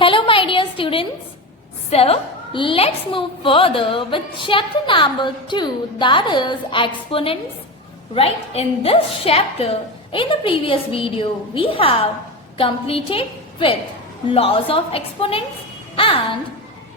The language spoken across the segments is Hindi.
Hello, my dear students. So, let's move further with chapter number 2, that is exponents. Right, in this chapter, in the previous video, we have completed with laws of exponents and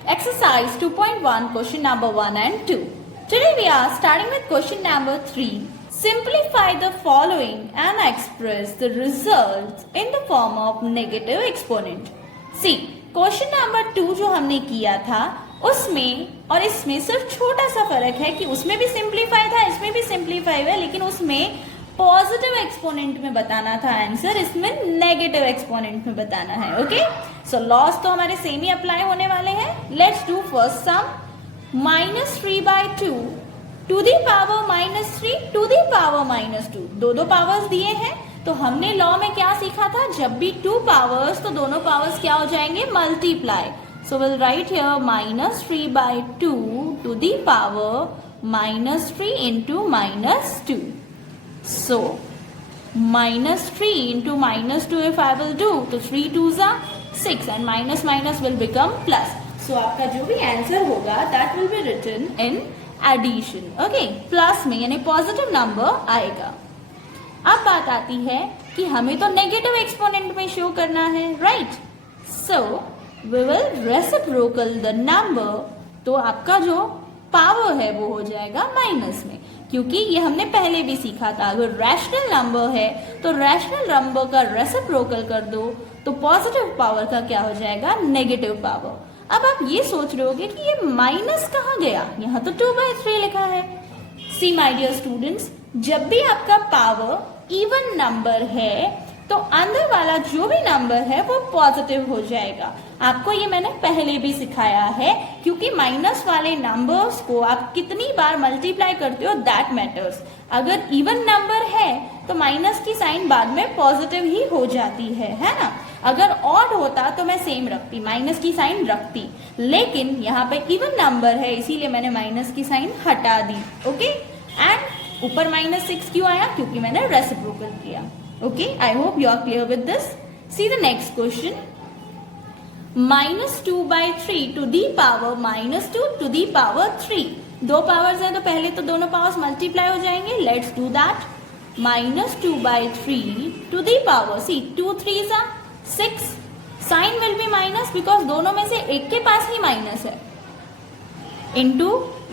exercise 2.1 question number 1 and 2. Today we are starting with question number 3. Simplify the following and express the results in the form of negative exponent. See question number 2 जो हमने किया था उसमें और इसमें सिर्फ छोटा सा फर्क है कि उसमें भी सिंप्लीफाई था, इसमें भी सिंप्लीफाई है, लेकिन उसमें पॉजिटिव एक्सपोनेंट में बताना था आंसर, इसमें नेगेटिव एक्सपोनेंट में बताना है. ओके, सो लॉस तो हमारे सेम ही अप्लाई होने वाले हैं. Let's do first sum. -3/2 to the power -3 to the power -2, दो पावर्स दिए हैं. तो हमने लॉ में क्या सीखा था, जब भी 2 पावर्स तो दोनों पावर्स क्या हो जाएंगे, multiply. So will write here -3/2 to the power -3 into -2. So -3 into -2 if I will do तो 3 2s are 6 and minus minus will become plus. So आपका जो भी आंसर होगा that will be written in addition. Okay, plus में यानी पॉजिटिव नंबर आएगा. अब बात आती है कि हमें तो नेगेटिव एक्सपोनेंट में शो करना है, right. So we will reciprocal the number. तो आपका जो पावर है वो हो जाएगा माइनस में, क्योंकि ये हमने पहले भी सीखा था. अगर रैशनल नंबर है तो रैशनल नंबर का रेसिप्रोकल कर दो तो पॉजिटिव पावर का क्या हो जाएगा, नेगेटिव पावर. अब आप ये सोच रहे होगे कि ये माइनस कहाँ गया, यहाँ तो 2/3 लिखा है. सी माय डियर स्टूडेंट्स, जब भी आपका पावर इवन नंबर है तो अंदर वाला जो भी नंबर है वो पॉजिटिव हो जाएगा. आपको ये मैंने पहले भी सिखाया है, क्योंकि माइनस वाले नंबर्स को आप कितनी बार मल्टीप्लाई करते हो दैट मैटर्स. अगर इवन नंबर है तो माइनस की साइन बाद में पॉजिटिव ही हो जाती है ना. अगर ऑड होता तो मैं सेम रखती, माइनस की साइन रखती, लेकिन यहाँ पे इवन नंबर है इसीलिए मैंने माइनस की साइन हटा दी. ओके, एंड ऊपर -6 क्यों आया, क्योंकि मैंने रेसिप्रोकल किया. Okay, I hope you are clear with this. See the next question. -2/3 to the power -2 to the power 3. दो पावर्स है तो पहले तो दोनों पावर्स मल्टीप्लाई हो जाएंगे. Let's do that. -2/3 to the power, see 2 3s are 6. Sign will be minus because दोनों में से एक के पास ही माइनस है. इंटू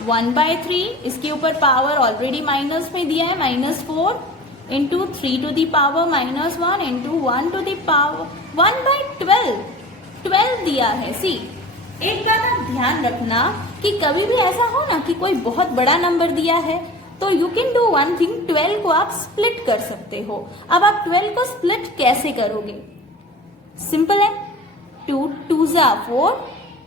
1/3, इसके ऊपर पावर ऑलरेडी माइनस में दिया है -4, into 3 to the power -1 into 1 to the power 1/12, 12 दिया है. सी एक बात आप ध्यान रखना कि कभी भी ऐसा हो ना कि कोई बहुत बड़ा नंबर दिया है तो you can do one thing, 12 को आप स्प्लिट कर सकते हो. अब आप 12 को स्प्लिट कैसे करोगे, सिंपल है. 2 2s are 4,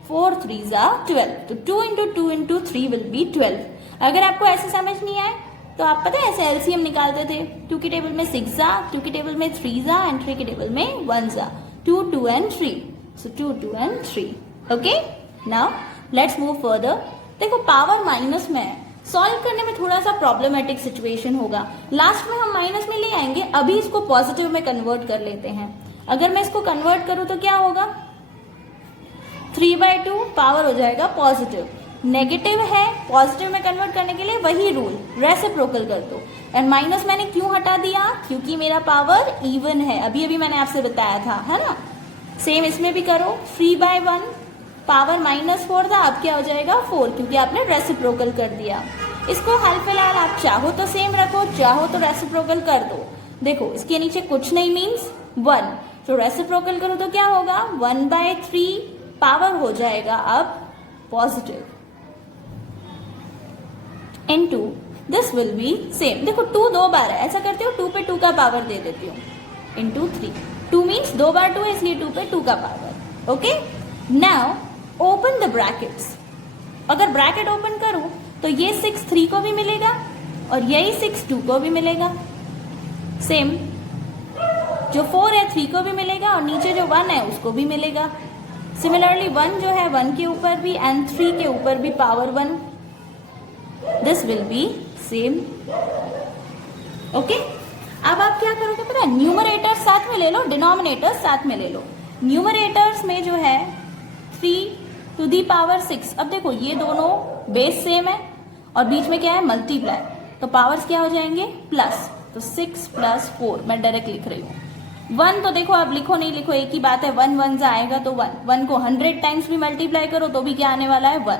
4 3s are 12. तो 2 इंटू 2 इंटू 3 विल बी 12. अगर आपको ऐसे समझ नहीं आए तो आप पता है ऐसे एलसीएम निकालते थे. 2 के टेबल में 6 आ, 2 के टेबल में 3 आ एंड 3 के टेबल में 1 आ. 2 2 and 3. So 2 2 and 3. Okay, now let's move further. देखो पावर माइनस में है, सॉल्व करने में थोड़ा सा प्रॉब्लमेटिक सिचुएशन होगा. लास्ट में हम माइनस में ले आएंगे, अभी इसको पॉजिटिव में कन्वर्ट कर लेते हैं. अगर मैं इसको कन्वर्ट करूं तो क्या होगा, 3/2 पावर हो जाएगा पॉजिटिव. नेगेटिव है, पॉजिटिव में कन्वर्ट करने के लिए वही रूल, रेसिप्रोकल कर दो. एंड माइनस मैंने क्यों हटा दिया, क्योंकि मेरा पावर इवन है. अभी अभी मैंने आपसे बताया था, है ना. सेम इसमें भी करो. 3/1 पावर -4 था, अब क्या हो जाएगा 4, क्योंकि आपने रेसिप्रोकल कर दिया. इसको हाल फिलहाल आप चाहो तो सेम रखो, चाहो तो रेसिप्रोकल कर दो. देखो इसके नीचे कुछ नहीं मीन्स 1, तो रेसिप्रोकल करो तो क्या होगा, 1/3 पावर हो जाएगा अब positive into this will be same. देखो 2 2 बार है, ऐसा करती हूँ 2 पे 2 का पावर दे देती हूँ इनटू 3. 2 मीन्स 2 बार 2 है इसलिए 2 पे 2 का power. Okay, now open the brackets. अगर ब्रैकेट ओपन करूं तो ये 6 3 को भी मिलेगा और यही 6 2 को भी मिलेगा. सेम जो 4 है 3 को भी मिलेगा और नीचे जो 1 है उसको भी मिलेगा. सिमिलरली 1 जो है 1 के ऊपर भी एंड 3 के ऊपर भी power 1. This will be same. Okay, अब आप क्या करोगे पता है, न्यूमरेटर साथ में ले लो, डिनोमिनेटर साथ में ले लो. न्यूमरेटर्स में जो है 3⁶। अब देखो ये दोनों बेस सेम है और बीच में क्या है मल्टीप्लाई, तो पावर्स क्या हो जाएंगे प्लस, तो 6 + 4 मैं डायरेक्ट लिख रही हूँ। 1 तो देखो आप लिखो नहीं लिखो एक ही बात है, 1 1 से आएगा तो 1 को 100 टाइम्स भी मल्टीप्लाई करो तो भी क्या आने वाला है 1।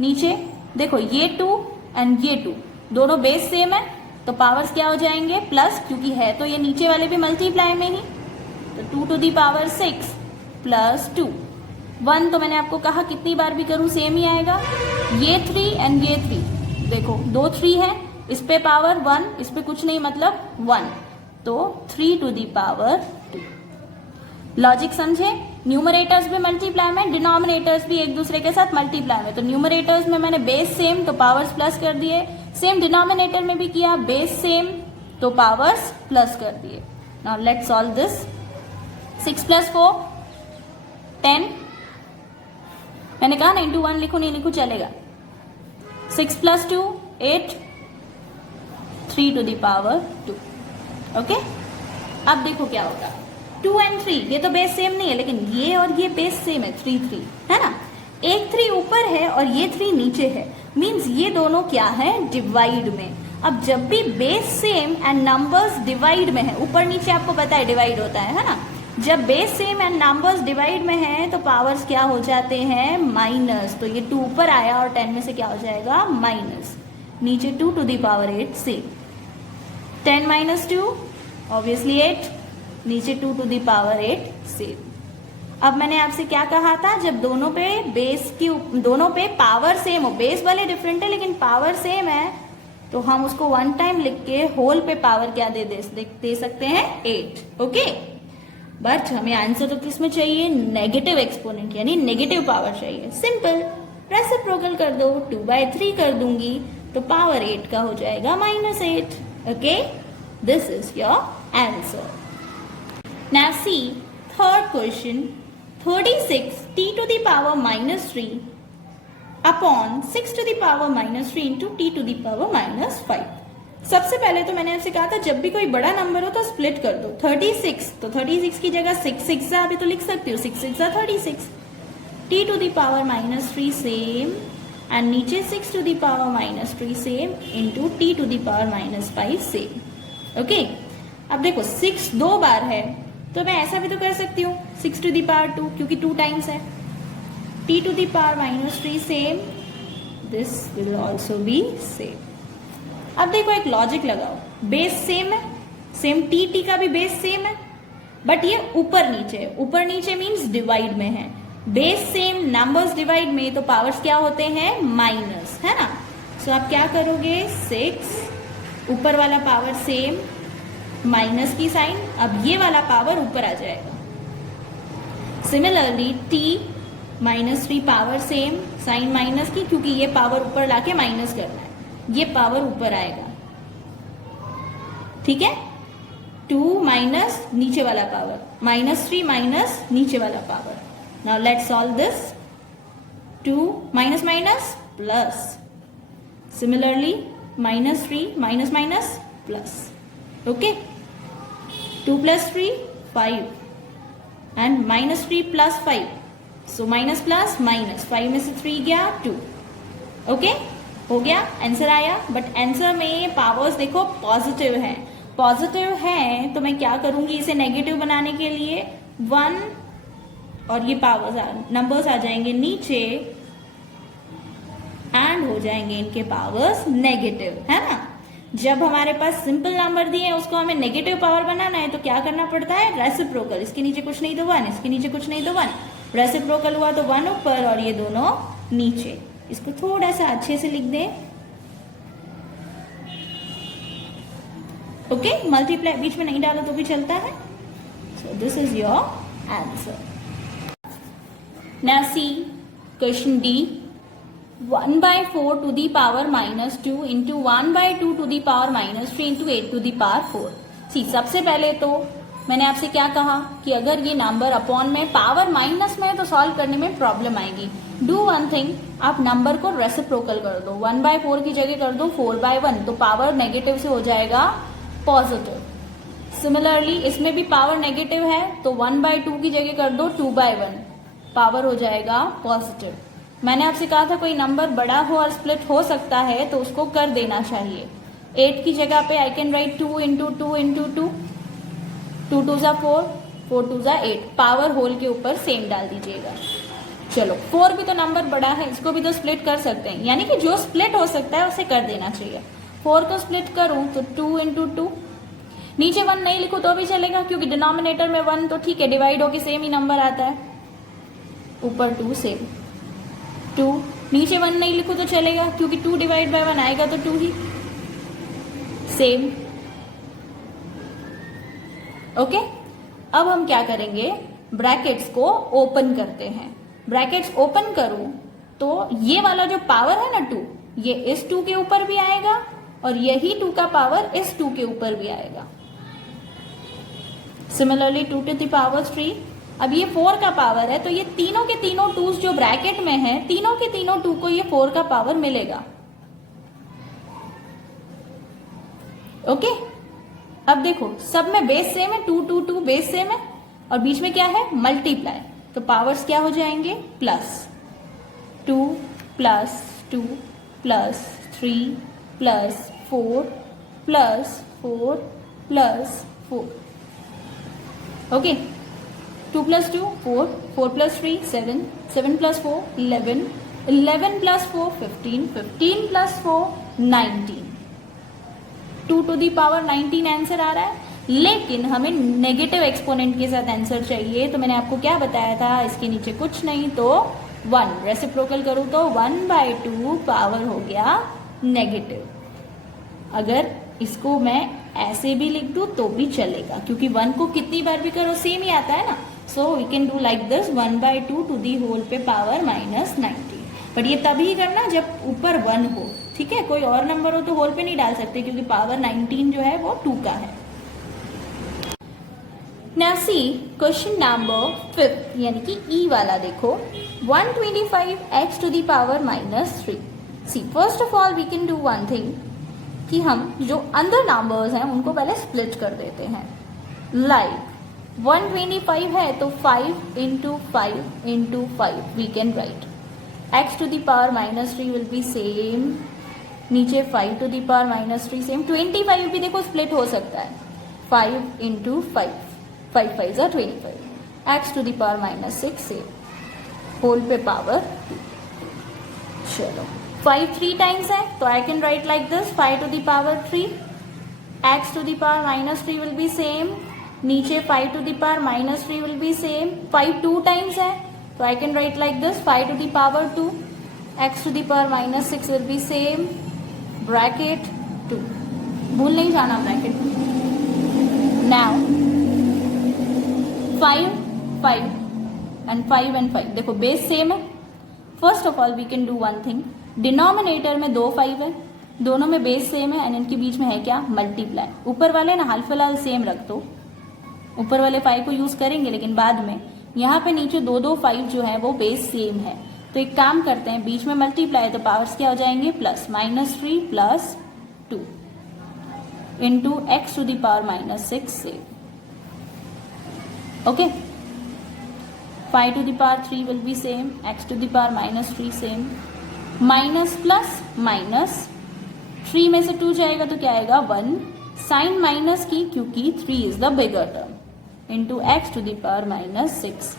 नीचे देखो ये 2 एंड ये 2 दोनों बेस सेम है तो पावर्स क्या हो जाएंगे प्लस, क्योंकि है तो ये नीचे वाले भी मल्टीप्लाई में ही, तो 2⁶ + 2। 1 तो मैंने आपको कहा कितनी बार भी करूं सेम ही आएगा। ये 3 एंड ये 3 देखो 2 3 है, इस पे पावर 1, इस पे कुछ नहीं मतलब 1, तो 3⁻²। लॉजिक समझे? न्यूमरेटर्स भी मल्टीप्लाई में, डिनोमिनेटर्स भी एक दूसरे के साथ मल्टीप्लाई में। तो न्यूमरेटर्स में मैंने बेस सेम तो पावर्स प्लस कर दिए, सेम डिनोमिनेटर में भी किया बेस सेम तो पावर्स प्लस कर दिए। Now let's solve this. 6 + 4 10, मैंने कहा ना इंटू 1 लिखो नहीं लिखो चलेगा। 6 + 2 8 3⁻²। ओके, अब देखो क्या होगा 2 and 3 ये तो बेस सेम नहीं है, लेकिन ये और ये बेस सेम है 3 3 है ना। एक 3 ऊपर है और ये 3 नीचे है, मींस ये दोनों क्या है डिवाइड में। अब जब भी base same and numbers divide में है, ऊपर नीचे आपको पता है डिवाइड होता है ना, जब base same and numbers divide में है तो पावर्स क्या हो जाते हैं माइनस। तो ये 2 ऊपर आया और 10 में से क्या हो जाएगा माइनस, नीचे 2⁸ से 10 - 2 ऑब्वियसली 8, नीचे 2⁸ से। अब मैंने आपसे क्या कहा था, जब दोनों पे बेस की दोनों पे पावर सेम हो, बेस वाले डिफरेंट है लेकिन पावर सेम है, तो हम उसको 1 टाइम लिख के होल पे पावर क्या दे सकते हैं 8। ओके, बट हमें आंसर तो किस में चाहिए, नेगेटिव एक्सपोनेंट यानी नेगेटिव पावर चाहिए। सिंपल, रेसिप्रोकल कर दो, 2/3 कर दूंगी तो पावर 8 का हो जाएगा -8। Okay, this is your answer. Now see third question, 36 t⁻³ upon 6⁻³ into t⁻⁻5। सबसे पहले तो मैंने आपसे कहा था जब भी कोई बड़ा नंबर हो तो स्प्लिट कर दो। 36 तो 36 की जगह 6 6 अभी तो लिख सकती हो, 6 6 36। t⁻³ सेम एंड नीचे 6⁻³ same into t⁻⁻5 same. Okay, अब देखो 6 2 बार है तो मैं ऐसा भी तो कर सकती हूँ 6⁻², क्योंकि 2 टाइम्स है। t⁻³ same, this will also be same. अब देखो एक लॉजिक लगाओ, बेस सेम है, सेम टी का भी बेस सेम है, बट ये ऊपर नीचे है। ऊपर नीचे मीन्स डिवाइड में है, बेस सेम नंबर्स डिवाइड में तो पावर्स क्या होते हैं माइनस, है ना। सो आप क्या करोगे 6 ऊपर वाला पावर सेम, माइनस की साइन, अब ये वाला पावर ऊपर आ जाएगा। Similarly t-3 power same, sign minus की, क्योंकि ये पावर ऊपर लाके माइनस करना है, ये पावर ऊपर आएगा। ठीक है, 2 माइनस नीचे वाला पावर, -3 माइनस नीचे वाला power. Now let's solve this. 2 minus minus plus, similarly -3 minus minus plus. Okay, 2 + 3 5 and -3 + 5, so minus plus minus, 5 में से 3 गया 2। ओके, हो गया, आंसर आया। बट आंसर में पावर्स देखो पॉजिटिव है, पॉजिटिव है तो मैं क्या करूंगी इसे नेगेटिव बनाने के लिए 1 और ये पावर्स नंबर्स आ जाएंगे नीचे एंड हो जाएंगे इनके पावर्स नेगेटिव, है ना। जब हमारे पास सिंपल नंबर दिए हैं उसको हमें नेगेटिव पावर बनाना है तो क्या करना पड़ता है रेसिप्रोकल। इसके नीचे कुछ नहीं तो 1, इसके नीचे कुछ नहीं तो 1, रेसिप्रोकल हुआ तो 1 ऊपर और ये दोनों नीचे। इसको थोड़ा सा अच्छे से लिख दें। ओके, मल्टीप्लाई बीच में नहीं डालो तो भी चलता है। So this is your answer. Now see question D, 1/4 to the power -2 into 1/2 to the power -3 into 8 to the power 4। सी सबसे पहले तो मैंने आपसे क्या कहा कि अगर ये नंबर अपॉन में पावर माइनस में है तो सॉल्व करने में प्रॉब्लम आएगी। डू वन थिंग, आप नंबर को रेसिप्रोकल कर दो, 1/4 की जगह कर दो 4/1, तो पावर नेगेटिव से हो जाएगा पॉजिटिव। सिमिलरली इसमें भी पावर नेगेटिव है तो 1/2 की जगह कर दो 2/1, पावर हो जाएगा पॉजिटिव। मैंने आपसे कहा था कोई नंबर बड़ा हो और स्प्लिट हो सकता है तो उसको कर देना चाहिए। 8 की जगह पे आई कैन राइट 2 इंटू 2 इंटू 2, 2 2 ज़ा 4, 4 2 ज़ा 8, पावर होल के ऊपर सेम डाल दीजिएगा। चलो 4 भी तो नंबर बड़ा है, इसको भी तो स्प्लिट कर सकते हैं, यानी कि जो स्प्लिट हो सकता है उसे कर देना चाहिए। 4 को स्प्लिट करूं तो 2 इंटू 2, नीचे 1 नहीं लिखूं तो भी चलेगा क्योंकि डिनोमिनेटर में 1 तो ठीक है, डिवाइड होके सेम ही नंबर आता है, ऊपर 2 सेम 2, नीचे 1 नहीं लिखूं तो चलेगा क्योंकि 2 डिवाइड बाय 1 आएगा तो 2 ही सेम। ओके, अब हम क्या करेंगे, ब्रैकेट्स को ओपन करते हैं। ब्रैकेट्स ओपन करूं तो ये वाला जो पावर है ना 2, ये इस 2 के ऊपर भी आएगा और यही 2 का पावर इस 2 के ऊपर भी आएगा। सिमिलरली 2 टू द पावर 3, अब ये 4 का पावर है तो ये तीनों के तीनों 2s जो ब्रैकेट में है, तीनों के तीनों 2 को ये 4 का पावर मिलेगा। ओके, अब देखो सब में बेस सेम है, 2 2 2 बेस सेम है और बीच में क्या है मल्टीप्लाई, तो पावर्स क्या हो जाएंगे plus 2 plus 2 plus 3 plus 4 plus 4 plus 4। Okay, 2 plus 2 4, 4 plus 3 7, 7 plus 4 11, 11 plus 4 15, 15 plus 4 19, 2 to the power 19 answer आ रहा है। लेकिन हमें नेगेटिव एक्सपोनेंट के साथ आंसर चाहिए, तो मैंने आपको क्या बताया था, इसके नीचे कुछ नहीं तो 1, रेसिप्रोकल करूं तो 1/2 पावर हो गया नेगेटिव। अगर इसको मैं ऐसे भी लिख दूं तो भी चलेगा क्योंकि 1 को कितनी बार भी करो सेम ही आता है ना, so we can do like this 1/2 to the whole पे पावर -19। बट ये तभी करना जब ऊपर 1 हो, ठीक है, कोई और नंबर हो तो होल पे नहीं डाल सकते क्योंकि पावर 19 जो है वो 2 का है। नाउ सी क्वेश्चन नंबर 5 यानी कि ई वाला देखो, 125x to the power -3। See first of all we can do one thing कि हम जो अंदर नंबर्स हैं उनको पहले स्प्लिट कर देते हैं। लाइक 125 है तो 5 into 5 into 5 we can write, x to the power -3 will be same, नीचे 5 टू दी पावर -3 सेम, 25 भी देखो स्प्लिट हो सकता है, 5 इंटू 5, 5 5 ज़ा 25, x to the power -6 same, whole पे पावर 2। चलो 5 3 टाइम्स है तो I can write like this 5 to the power 3, x to the power -3 will be same, नीचे 5 to the power -3 will be same, 5 2 times है तो I can write like this 5 to the power 2, x to the power -6 will be same, bracket 2, भूल नहीं जाना ब्रैकेट। Now 5 5 and 5 and 5 देखो बेस सेम है। First of all we can do one thing, denominator में 2 5 है, दोनों में बेस सेम है एंड इनके बीच में है क्या मल्टीप्लाई। ऊपर वाले ना हाल फिलहाल सेम रख दो, ऊपर वाले 5 को यूज करेंगे लेकिन बाद में। यहाँ पे नीचे 2 2 5 जो है वो बेस सेम है, तो एक काम करते हैं बीच में मल्टीप्लाई, तो पावर्स क्या हो जाएंगे plus, -3 plus 2 into x to the power -6 से। Okay, 5 to the power 3 will be same, x to the power -3 same, minus plus minus, 3 में से 2 जाएगा तो क्या आएगा 1, साइन माइनस की क्योंकि 3 is the bigger term, into x to the power -6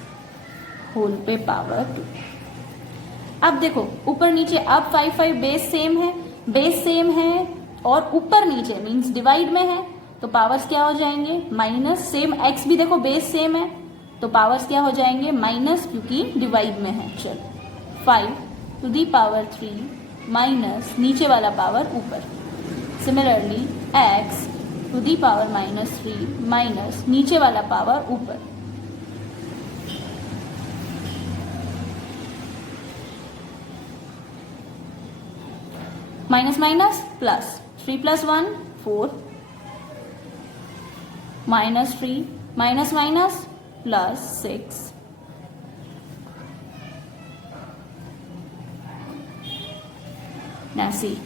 whole पे पावर 2। अब देखो ऊपर नीचे, अब 5 5 बेस सेम है और ऊपर नीचे मींस डिवाइड में है तो पावर्स क्या हो जाएंगे माइनस, सेम x भी देखो बेस सेम है तो पावर्स क्या हो जाएंगे माइनस क्योंकि डिवाइड में है। चलो 5 टू दी पावर 3 माइनस नीचे वाला पावर ऊपर, similarly x to the power -3 minus नीचे वाला पावर ऊपर, minus minus plus, 3 plus 1 4, -3 minus minus plus 6, ना सी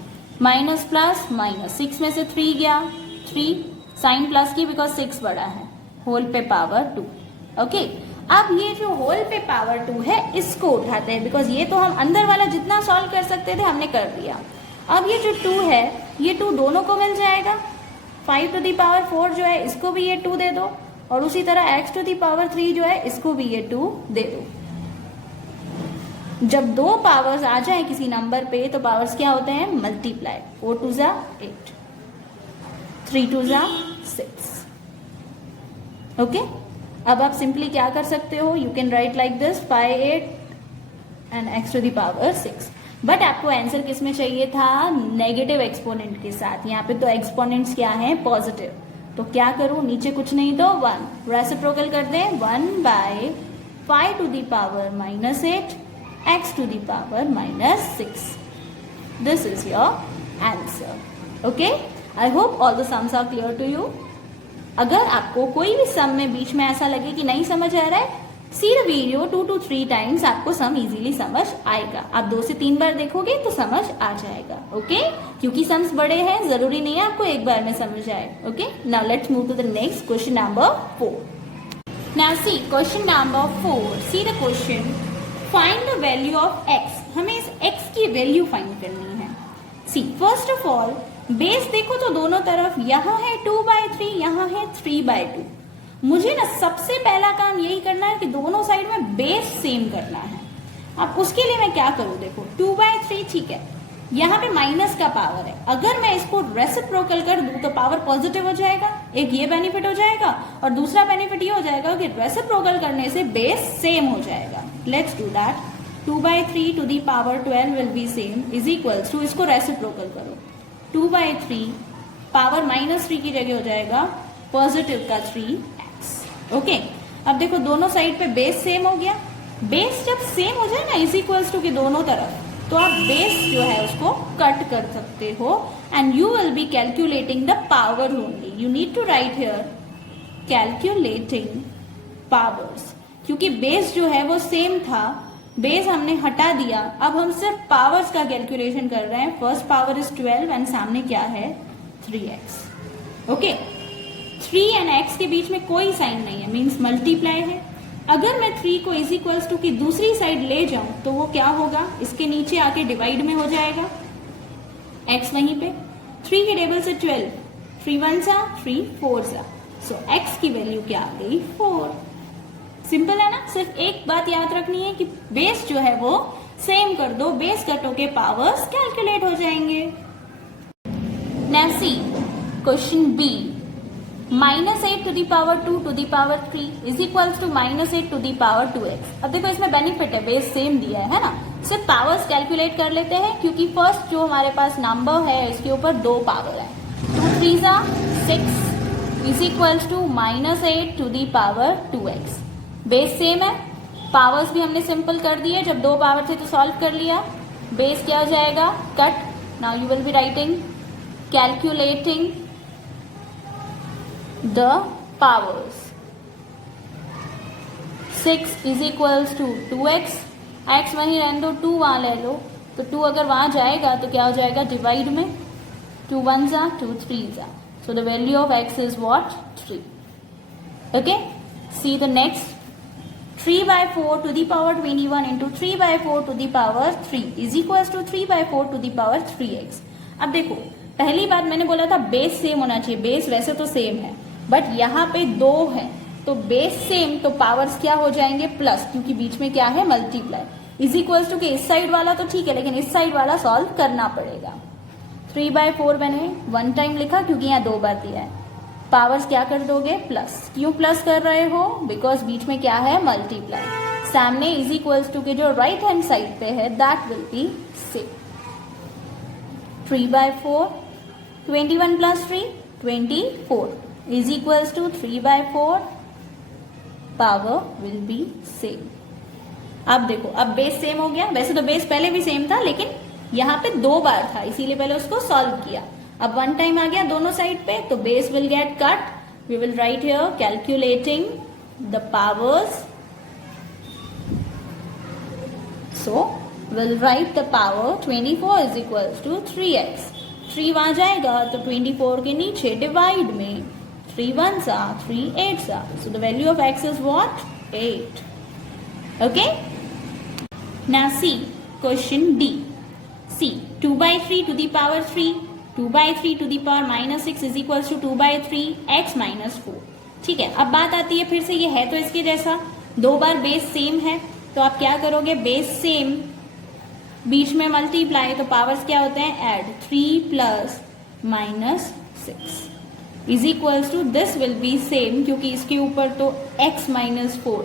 माइनस प्लस माइनस, 6 में से 3 गया 3, साइन प्लस की बिकॉज 6 बड़ा है, होल पे पावर 2। ओके, अब ये जो होल पे पावर 2 है इसको उठाते हैं, बिकॉज ये तो हम अंदर वाला जितना सॉल्व कर सकते थे हमने कर दिया। अब ये जो 2 है ये 2 दोनों को मिल जाएगा, 5 टू दी पावर 4 जो है इसको भी ये 2 दे दो, और उसी तरह x टू दी पावर 3 जो है इसको भी ये 2 दे दो। जब दो पावर्स आ जाए किसी नंबर पे तो पावर्स क्या होते हैं, मल्टीप्लाई। 4 2 जा 8, 3 2 जा 6। ओके, अब आप सिंपली क्या कर सकते हो, you can write like this 5 8 and x to the power 6। But आपको आंसर किस में चाहिए था, नेगेटिव एक्सपोनेंट के साथ। यहाँ पे तो एक्सपोनेंट्स क्या है, पॉजिटिव। तो क्या करूं, नीचे कुछ नहीं तो 1 रेसिप्रोकल कर दें, 1 by 5 to the power -8 x to the power -6। This is your answer. Okay, I hope all the sums are clear to you. अगर आपको कोई भी सम में बीच में ऐसा लगे कि नहीं समझ आ रहा है, see the video 2 to 3 times, आपको सम इजीली समझ आएगा। आप 2 से 3 बार देखोगे तो समझ आ जाएगा। ओके, क्योंकि सम्स बड़े हैं, जरूरी नहीं है आपको एक बार में समझ आए। Okay, now let's move to the next question number 4। Now see question number 4, see the question, find the value of x। हमें इस x की वैल्यू फाइंड करनी है। See first of all base देखो तो दोनों तरफ यहाँ है 2/3, यहाँ है 3/2। मुझे ना सबसे पहला काम यही करना है कि दोनों साइड में बेस सेम करना है। अब उसके लिए मैं क्या करूं, देखो 2/3 ठीक है, यहाँ पे माइनस का पावर है, अगर मैं इसको रेसिप्रोकल कर दूं तो पावर पॉजिटिव हो जाएगा। एक ये बेनिफिट हो जाएगा और दूसरा बेनिफिट ये हो जाएगा कि रेसिप्रोकल करने से बेस सेम हो जाएगा। Let's do that. 2/3 to the power 12 will be same is equals to, इसको रेसिप्रोकल करो, 2/3 पावर -3 की जगह हो जाएगा पॉजिटिव का 3x। ओके, अब देखो दोनों साइड पे बेस सेम हो गया। बेस जब सेम हो जाए ना इज इक्वल्स टू के दोनों तरफ, तो आप बेस जो है उसको कट कर सकते हो and you will be calculating the power only. You need to write here calculating powers, क्योंकि बेस जो है वो सेम था, बेस हमने हटा दिया, अब हम सिर्फ पावर्स का कैलकुलेशन कर रहे हैं। फर्स्ट पावर इज 12 एंड सामने क्या है 3x। ओके, 3 एंड x के बीच में कोई साइन नहीं है, मीन्स मल्टीप्लाई है। अगर मैं 3 को इज इक्वल्स टू की दूसरी साइड ले जाऊं तो वो क्या होगा, इसके नीचे आके डिवाइड में हो जाएगा, x वहीं पे 3 के टेबल से 12, 3 1 जा 3 4 जा, सो x की वैल्यू क्या आ गई 4। सिंपल है ना, सिर्फ एक बात याद रखनी है कि बेस जो है वो सेम कर दो, बेस कटो के पावर्स कैलकुलेट हो जाएंगे। Now see question B, -8 to the power 2 to the power 3 is equals to -8 to the power 2x। अब देखो इसमें बेनिफिट है, बेस सेम दिया है ना, सिर्फ पावर्स कैलकुलेट कर लेते हैं, क्योंकि फर्स्ट जो हमारे पास नंबर है इसके ऊपर 2 पावर है, 2 3 जा 6 is equals to -8 to the power 2x। Base same है, पावर्स भी हमने सिंपल कर दिए, जब 2 पावर थे तो सॉल्व कर लिया, बेस क्या हो जाएगा cut. Now you will be writing calculating the powers. 6 is equals to 2x, x वहीं रहने दो, 2 वहां ले लो, तो 2 अगर वहां जाएगा तो क्या हो जाएगा डिवाइड में, 2 1 जा 2 3 जा, so the value of x is what 3। Okay, C the next, 3/4 to the power 21 into 3/4 to the power 3 is equals to 3/4 to the power 3x। अब देखो पहली बात मैंने बोला था बेस सेम होना चाहिए, बेस वैसे तो सेम है बट यहाँ पे 2 है, तो बेस सेम तो पावर्स क्या हो जाएंगे प्लस, क्योंकि बीच में क्या है मल्टीप्लाई। इज इक्वल्स टू के इस साइड वाला तो ठीक है, लेकिन इस साइड वाला सॉल्व करना पड़ेगा। 3/4 मैंने 1 टाइम लिखा क्योंकि यहाँ 2 बार दिया है, पावर्स क्या कर दोगे प्लस। क्यों प्लस कर रहे हो, बिकॉज बीच में क्या है मल्टीप्लाई। सामने इज इक्वल्स टू के जो राइट हैंड साइड पे है that will be same. 3/4 21 plus 3 24 is equals to 3/4, power will be same. अब देखो अब बेस सेम हो गया, वैसे तो बेस पहले भी सेम था लेकिन यहाँ पे 2 बार था इसीलिए पहले उसको सॉल्व किया। अब 1 टाइम आ गया दोनों साइड पे, तो base will get cut. We will write here calculating the powers, so will write the power 24 is equals to 3x। 3 वहां जाएगा तो 24 के नीचे डिवाइड में 3 ones are 3 8s are. So the value of x is what? 8. Okay. Now see question D. See 2 by 3 to the power 3, 2 by 3 to the power minus 6 is equals to 2 by 3 x minus 4. ठीक है, अब बात आती है फिर से, ये है तो इसके जैसा, दो बार बेस सेम है, तो आप क्या करोगे, बेस सेम बीच में मल्टीप्लाई, तो पावर्स क्या होते हैं, add, 3 plus minus 6 is equals to, this will be same क्योंकि इसके ऊपर तो x माइनस 4,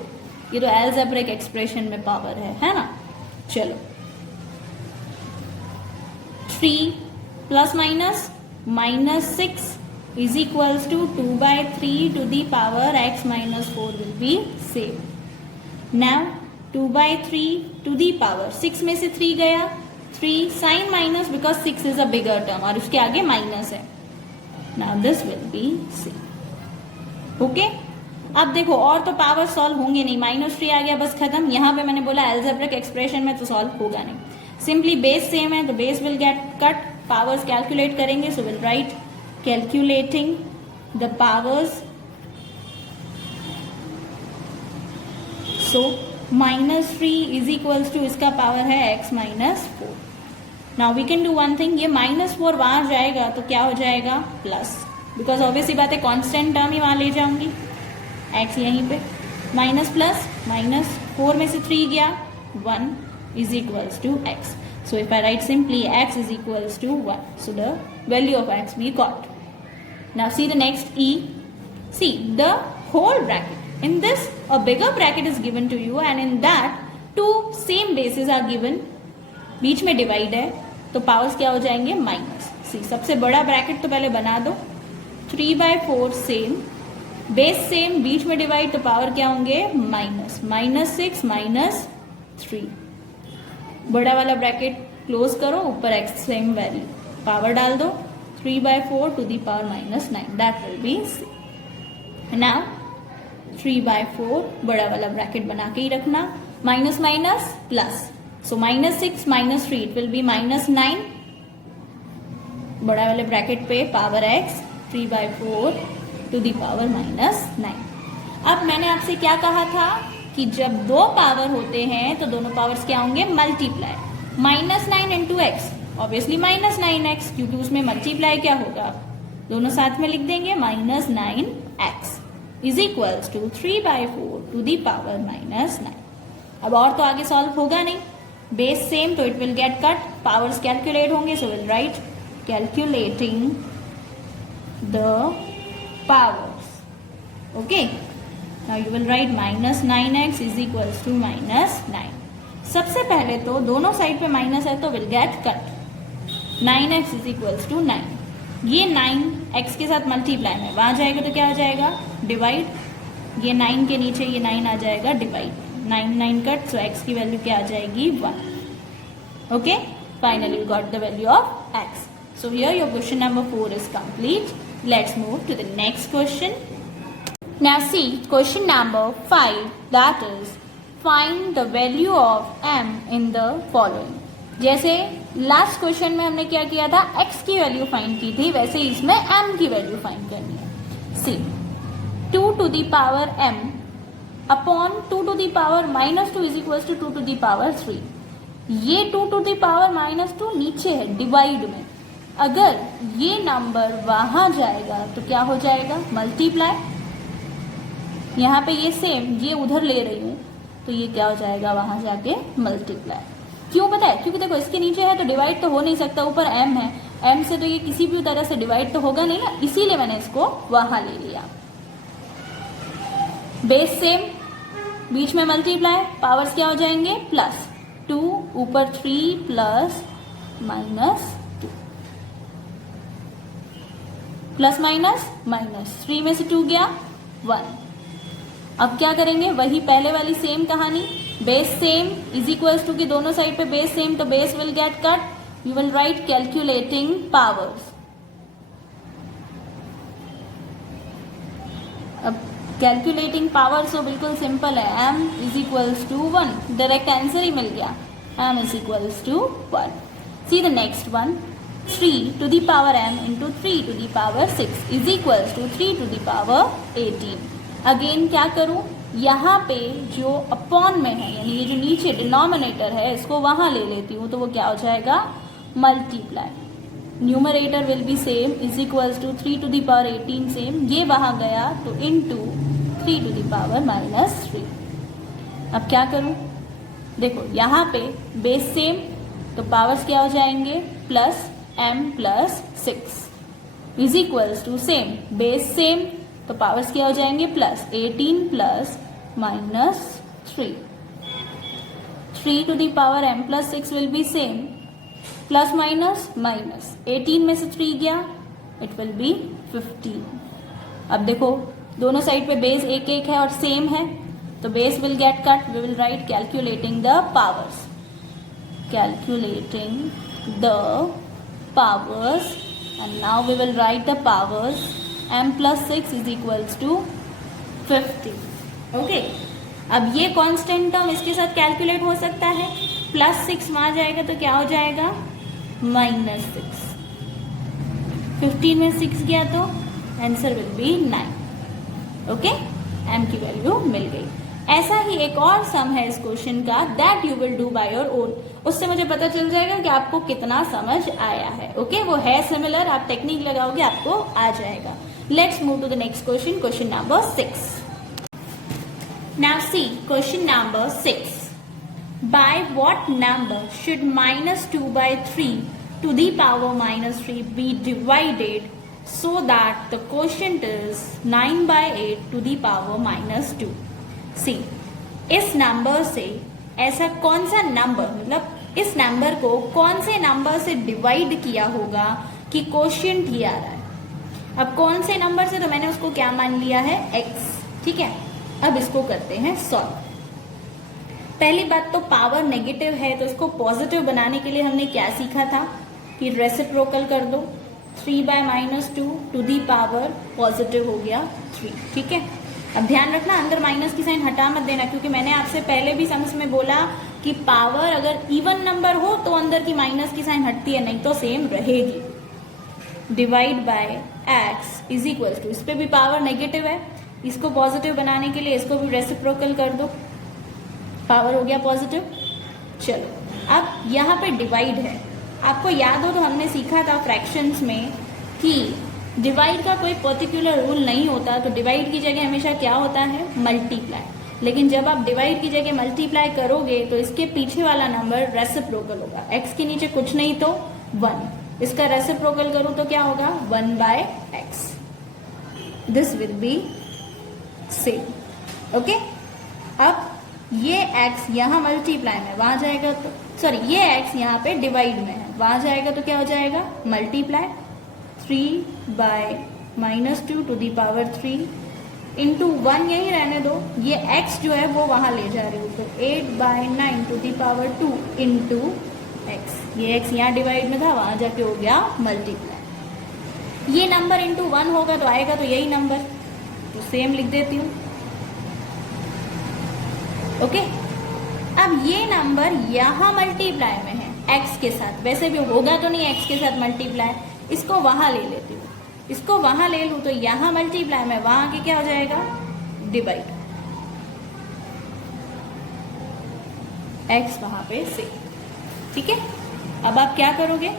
ये तो एल्जेब्रिक एक्सप्रेशन में पावर है ना। चलो 3 plus minus minus 6 is equals to 2 by 3 to the power x minus 4 will be same. Now 2 by 3 to the power 6 में से 3 गया, 3 sign minus because 6 is a bigger term और उसके आगे माइनस है. Now this will be same. Okay? अब देखो और तो पावर सॉल्व होंगे नहीं, -3 आ गया बस खत्म. यहाँ पे मैंने बोला एल्जेब्रिक एक्सप्रेशन में तो सॉल्व होगा नहीं. सिंपली बेस सेम है तो base will get cut, powers calculate करेंगे, so will write calculating the powers. So -3 is equals to, इसका पावर है x minus 4. Now we can do one thing, ये -4 वहां जाएगा तो क्या हो जाएगा, प्लस, बिकॉज ऑब्वियसली बात है कॉन्स्टेंट टर्म ही वहां ले जाऊंगी, x यहीं पे, माइनस प्लस माइनस 4 में से 3 गया, 1 is equals to x. So if I write simply x is equals to 1, so the value of x we got. Now see the next E. See the whole bracket. In this a bigger bracket is given to you and in that two same bases are given. बीच में डिवाइड है तो पावर्स क्या हो जाएंगे, माइनस. सी सबसे बड़ा ब्रैकेट तो पहले बना दो, 3/4 सेम, बेस सेम, बीच में डिवाइड तो पावर क्या होंगे, माइनस, -6 -3. बड़ा वाला ब्रैकेट क्लोज करो, ऊपर एक्स सेम वैल्यू, पावर डाल दो, 3/4 to the power -9, that will be C. Now 3/4 बड़ा वाला ब्रैकेट बना के ही रखना, minus minus plus, so -6 -3 it will be -9, बड़ा वाले ब्रैकेट पे power x, 3/4 to the power -9. अब मैंने आपसे क्या कहा था कि जब दो पावर होते हैं तो दोनों पावर्स क्या होंगे, multiply. -9 into x, obviously -9x, क्योंकि उसमें मल्टीप्लाई क्या होगा, दोनों साथ में लिख देंगे, -9x is equals to 3/4 to the power -9. अब और तो आगे सॉल्व होगा नहीं, बेस सेम तो it will get cut, powers calculate होंगे, so will write calculating the powers. Okay, now you will write -9x is equals to -9. सबसे पहले तो दोनों साइड पे माइनस है तो will get cut, 9x is equals to 9. ये 9 x के साथ मल्टीप्लाई में वहां जाएगा तो क्या हो जाएगा, डिवाइड, ये 9 के नीचे ये 9 आ जाएगा, डिवाइड, 9 कट, सो x की वैल्यू क्या आ जाएगी, 1. Okay, finally you got the value of x. So here your question number 4 is complete. Let's move to the next question. Now see question number 5, that is find the value of m in the following. जैसे लास्ट क्वेश्चन में हमने क्या किया था, x की वैल्यू फाइंड की थी, वैसे इसमें m की वैल्यू फाइंड करनी है. See 2 to the power m upon 2 to the power -2 is equal to 2 to the power 3. ये 2 to the power -2 नीचे है डिवाइड में, अगर ये नंबर वहां जाएगा तो क्या हो जाएगा, मल्टीप्लाई. यहाँ पे ये सेम, ये उधर ले रही हूं तो ये क्या हो जाएगा, वहां जाके मल्टीप्लाई. क्यों पता है, क्योंकि देखो इसके नीचे है तो डिवाइड तो हो नहीं सकता, ऊपर m है, m से तो ये किसी भी तरह से डिवाइड तो होगा नहीं ना, इसीलिए मैंने इसको वहां ले लिया. बेस सेम, बीच में मल्टीप्लाई, पावर्स क्या हो जाएंगे, प्लस 2, ऊपर 3 प्लस -2, प्लस माइनस 3 में से 2 गया, 1. अब क्या करेंगे, वही पहले वाली सेम कहानी, base same is equals to, कि दोनों साइड पे बेस सेम तो base will get cut, you will write calculating powers. अब कैलकुलेटिंग पावर्स तो बिल्कुल सिंपल है, m is equals to 1, direct answer ही मिल गया, m is equals to 1. See the next one, 3 to the power m into 3 to the power 6 is equals to 3 to the power 18। Again क्या करूं, यहाँ पे जो अपॉन में है यानी ये जो नीचे डिनोमिनेटर है इसको वहां ले लेती हूँ, तो वो क्या हो जाएगा, multiply. Numerator will be same, is equals to 3 to the power 18 same, ये वहां गया तो इनटू 3 to the power -3। अब क्या करूं, देखो यहाँ पे बेस सेम तो पावर्स क्या हो जाएंगे, plus m plus 6 is equals to same, base same तो पावर्स क्या हो जाएंगे, plus 18 plus -3। 3 to the power m plus 6 will be same, plus minus minus, 18 में से 3 गया, इट विल बी 15। अब देखो दोनों साइड पे बेस एक एक है और सेम है, तो base will get cut, we will write calculating the powers, calculating the powers, and now we will write the powers, m plus 6 is equals to 50। Okay, अब ये कांस्टेंट टर्म इसके साथ कैलकुलेट हो सकता है, प्लस 6 वहां जाएगा तो क्या हो जाएगा, -6। 15 में 6 गया तो answer will be 9। Okay, m की वैल्यू मिल गई। ऐसा ही एक और सम है इस क्वेश्चन का, that you will do by your own, उससे मुझे पता चल जाएगा कि आपको कितना समझ आया है। ओके, वो है सिमिलर, आप टेक्निक लगाओगे आपको आ जाएगा। Let's move to the next question, question number 6। Now see question number 6, by what number should -2/3 to the power -3 be divided so that the quotient is 9/8 to the power -2। सी, इस नंबर से ऐसा कौन सा नंबर, मतलब इस नंबर को कौन से नंबर से डिवाइड किया होगा कि कोशिएंट ही आ रहा है। अब कौन से नंबर से, तो मैंने उसको क्या मान लिया है, x। ठीक है, अब इसको करते हैं सॉल्व। पहली बात तो पावर नेगेटिव है तो इसको पॉजिटिव बनाने के लिए हमने क्या सीखा था कि रेसिप्रोकल कर दो, 3/-2 टू दी पावर पॉजिटिव हो गया 3। ठीक है, अब ध्यान रखना अंदर माइनस की साइन हटा मत देना, क्योंकि मैंने आपसे पहले भी सम्स में बोला कि पावर अगर इवन नंबर हो तो अंदर की माइनस की साइन हटती है, नहीं तो सेम रहेगी। Divide by x is equal to, इस पे भी पावर नेगेटिव है, इसको पॉजिटिव बनाने के लिए इसको भी रेसिप्रोकल कर दो, पावर हो गया पॉजिटिव। चलो अब यहाँ पे डिवाइड है, आपको याद हो तो हमने सीखा था फ्रैक्शंस में कि डिवाइड का कोई पर्टिकुलर रूल नहीं होता, तो डिवाइड की जगह हमेशा क्या होता है, मल्टीप्लाई। लेकिन जब आप डिवाइड की जगह मल्टीप्लाई करोगे तो इसके पीछे वाला नंबर रेसिप्रोकल होगा, x के नीचे कुछ नहीं तो 1, इसका रेसिप्रोकल करूं तो क्या होगा, 1/x। This will be same. Okay, अब ये x यहाँ मल्टीप्लाई में वहां जाएगा तो, सॉरी ये x यहाँ पे डिवाइड में है, वहां जाएगा तो क्या हो जाएगा, multiply 3/-2 to the power 3 into 1, यही रहने दो, ये x जो है वो वहां ले जा रही हूँ, तो 8/9 to the power 2 into x। ये x यहाँ डिवाइड में था, वहां जाके हो गया मल्टीप्लाई। ये नंबर इंटू 1 होगा तो आएगा तो यही नंबर, तो सेम लिख देती हूँ। ओके, अब ये नंबर यहाँ मल्टीप्लाई में है x के साथ, वैसे भी होगा तो नहीं x के साथ मल्टीप्लाई, इसको वहां ले लेती हूँ, इसको वहां ले लूं तो यहां मल्टीप्लाई में वहां के क्या हो जाएगा, डिवाइड, x वहां पे से। ठीक है, अब आप क्या करोगे,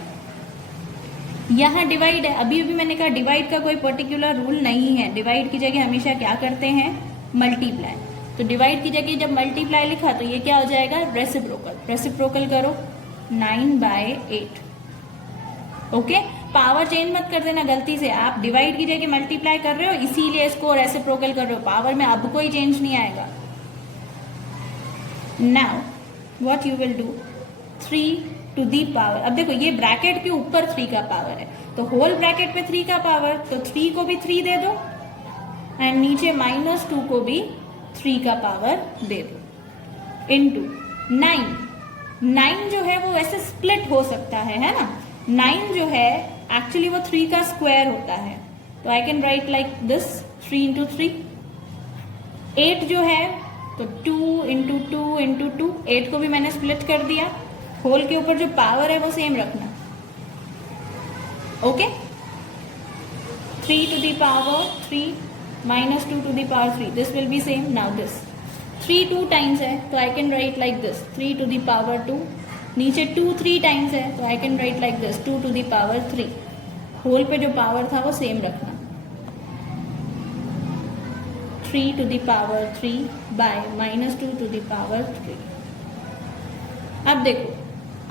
यहां डिवाइड है, अभी अभी मैंने कहा डिवाइड का कोई पर्टिकुलर रूल नहीं है, डिवाइड की जगह हमेशा क्या करते हैं, मल्टीप्लाई। तो डिवाइड की जगह जब मल्टीप्लाई लिखा तो ये क्या हो जाएगा, रेसिप्रोकल। रेसिप्रोकल करो 9/8। ओके, पावर चेंज मत कर देना गलती से, आप डिवाइड की जगह मल्टीप्लाई कर रहे हो इसीलिए इसको रेसिप्रोकल कर रहे हो, पावर में अब कोई चेंज नहीं आएगा। Now what you will do, 3 to the power, अब देखो ये ब्रैकेट के ऊपर 3 का पावर है, तो होल ब्रैकेट पे 3 का पावर, तो 3 को भी 3 दे दो एंड नीचे -2 को भी 3 का पावर दे दो, इनटू 9 जो है वो वैसे स्प्लिट हो सकता है ना, 9 जो है एक्चुअली वो 3 का स्क्वायर होता है, तो I can write like this 3 into 3। 8 जो है तो 2 इंटू 2 इंटू 2, 8 को भी मैंने स्प्लिट कर दिया, होल के ऊपर जो पावर है वो सेम रखना, Okay, 3 to the power 3 minus 2 to the power 3. This will be same. Now this 3 2 times है तो I can write like this 3 to the power 2. नीचे 2 3 times है तो I can write like this 2 to the power 3. Whole पे जो पावर था वो सेम रखना. 3 to the power 3 by minus 2 to the power 3. अब देखो,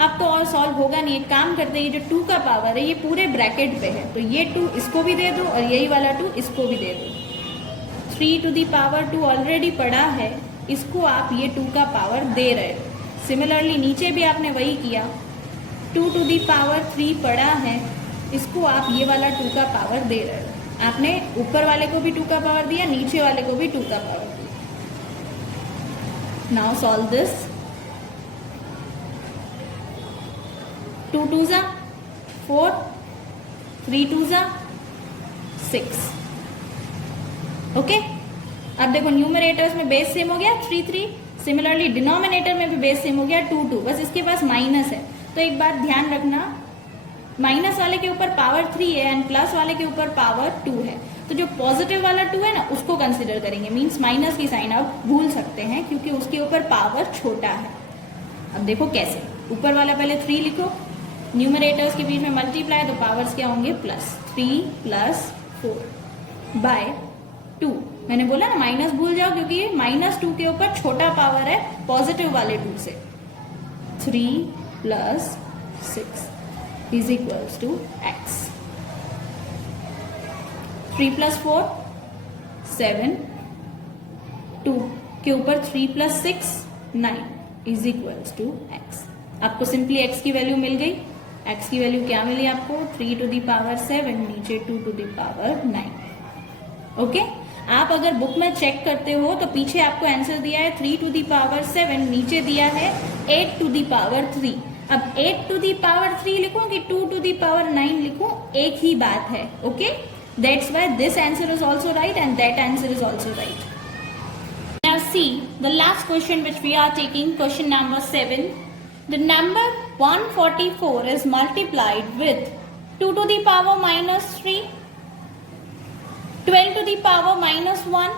अब तो और सॉल्व होगा नहीं. एक काम करते हैं, ये जो 2 का पावर है ये पूरे ब्रैकेट पे है तो ये 2 इसको भी दे दो और यही वाला 2 इसको भी दे दो. 3 to the power 2 ऑलरेडी पड़ा है, इसको आप ये 2 का पावर दे रहे हो. सिमिलरली नीचे भी आपने वही किया. 2 to the power 3 पड़ा है, इसको आप ये वाला 2 का पावर दे रहे हो. आपने ऊपर वाले को भी 2 का पावर दिया, नीचे वाले को भी 2 का पावर दिया. Now solve this. 2 2 जा 4, 3 2 जा 6. ओके, अब देखो न्यूमरेटर्स में बेस सेम हो गया 3 3. सिमिलरली डिनोमिनेटर में भी बेस सेम हो गया 2 2. बस इसके पास माइनस है तो एक बात ध्यान रखना, माइनस वाले के ऊपर पावर 3 है एंड प्लस वाले के ऊपर पावर 2 है. तो जो पॉजिटिव वाला 2 है ना उसको कंसिडर करेंगे. मींस माइनस की साइन आप भूल सकते हैं क्योंकि उसके ऊपर पावर छोटा है. अब देखो कैसे. ऊपर वाला पहले 3 लिखो, न्यूमरेटर्स के बीच में मल्टीप्लाई तो पावर्स क्या होंगे प्लस 3 प्लस 4 बाय 2. मैंने बोला ना माइनस भूल जाओ क्योंकि ये माइनस 2 के ऊपर छोटा पावर है पॉजिटिव वाले 2 से. 3 plus 6 is equals to x. 3 plus 4 7, 2 के ऊपर 3 plus 6 9 is equals to x. आपको सिंपली x की वैल्यू मिल गई. x की वैल्यू क्या मिली आपको 3 टू दी पावर 7 नीचे 2 टू दी पावर 9. ओके, आप अगर बुक में चेक करते हो तो पीछे आपको आंसर दिया है 3 टू दी पावर 7, नीचे दिया है 8 टू दी पावर 3. अब 8 टू दी पावर 3 लिखूं कि 2 टू दी पावर 9 लिखूं, एक ही बात है. Okay, that's why this answer is also right and that answer is also right. Now see the last question which we are taking, question number 7. The number 144 is multiplied with 2 to the power minus 3, 12 to the power minus 1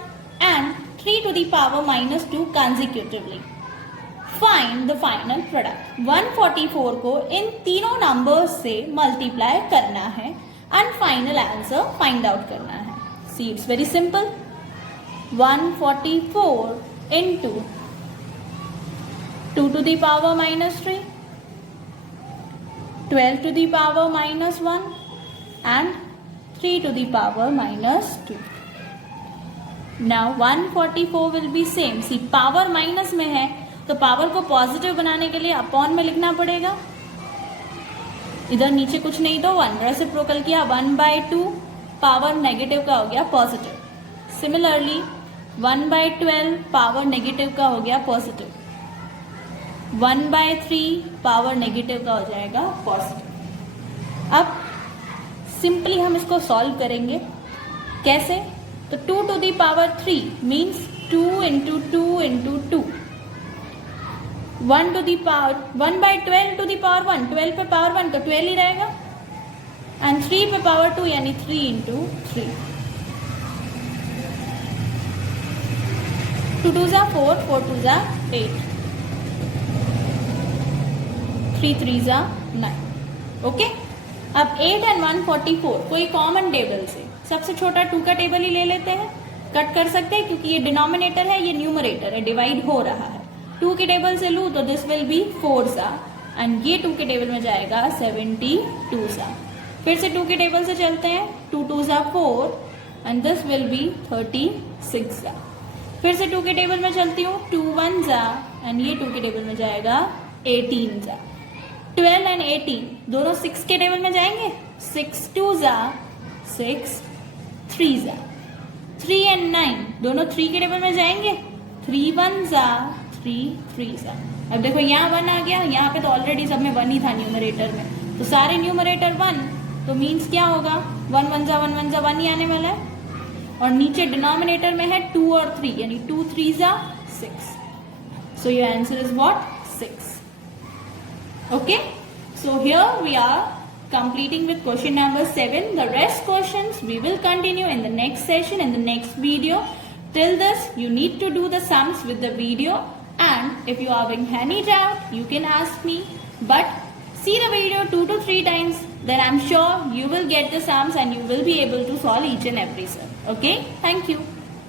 and 3 to the power minus 2 consecutively. Find the final product. 144 को इन तीनों नंबर्स से मल्टीप्लाई करना है and final answer find out करना है. See, it's very simple. 144 into 2 to the power minus 3, 12 to the power minus 1 and 3 to the power minus 2. Now 144 will be same. See, power minus में है तो पावर को पॉजिटिव बनाने के लिए अपॉन में लिखना पड़ेगा. इधर नीचे कुछ नहीं तो 1 रेसिप्रोकल किया 1/2, पावर नेगेटिव का हो गया पॉजिटिव. सिमिलरली 1/12 पावर नेगेटिव का हो गया पॉजिटिव. 1/3 पावर नेगेटिव का हो जाएगा पॉजिटिव. अब सिंपली हम इसको सॉल्व करेंगे. कैसे? तो 2 to the power 3 means 2 into 2 into 2. 1 to the power 1/12 to the power 1, 12 पे पावर 1 तो 12 ही रहेगा एंड 3 पे पावर 2 यानी 3 इंटू 3. 2 2 जा 4, 4 2 जा 8, 3 3 जा 9. ओके, अब 8 एंड 144 कोई कॉमन टेबल से सबसे छोटा 2 का टेबल ही ले लेते हैं. कट कर सकते हैं क्योंकि ये डिनोमिनेटर है, ये न्यूमरेटर है, डिवाइड हो रहा है. 2 के टेबल से लूँ तो दिस विल बी 4 सा एंड ये 2 के टेबल में जाएगा 72 सा. फिर से 2 के टेबल से चलते हैं. 2 2 सा 4 एंड दिस विल बी 36 सा. फिर से 2 के टेबल में चलती हूँ. 2 1 सा एंड ये 2 के टेबल में जाएगा 18 सा. 12 एंड 18 दोनों 6 के टेबल में जाएंगे. 6 2 सा 6, 3 सा. 3 एंड 9 दोनों 3 के टेबल में जाएंगे. 3 1 सा 3 3 सा. अब देखो यहाँ 1 आ गया, यहाँ पे तो ऑलरेडी सब में 1 ही था न्यूमरेटर में, तो सारे न्यूमरेटर 1 तो मीन्स क्या होगा 1 1 सा 1 1 सा 1 ही आने वाला है. और नीचे डिनोमिनेटर में है 2 और 3 यानी 2 3 सा 6. So your answer is what 6. Okay, so here we are completing with question number 7. The rest questions we will continue in the next session, in the next video. Till this, you need to do the sums with the video, and if you are having any doubt, you can ask me. But see the video 2 to 3 times, then I'm sure you will get the sums and you will be able to solve each and every sum. Okay? Thank you.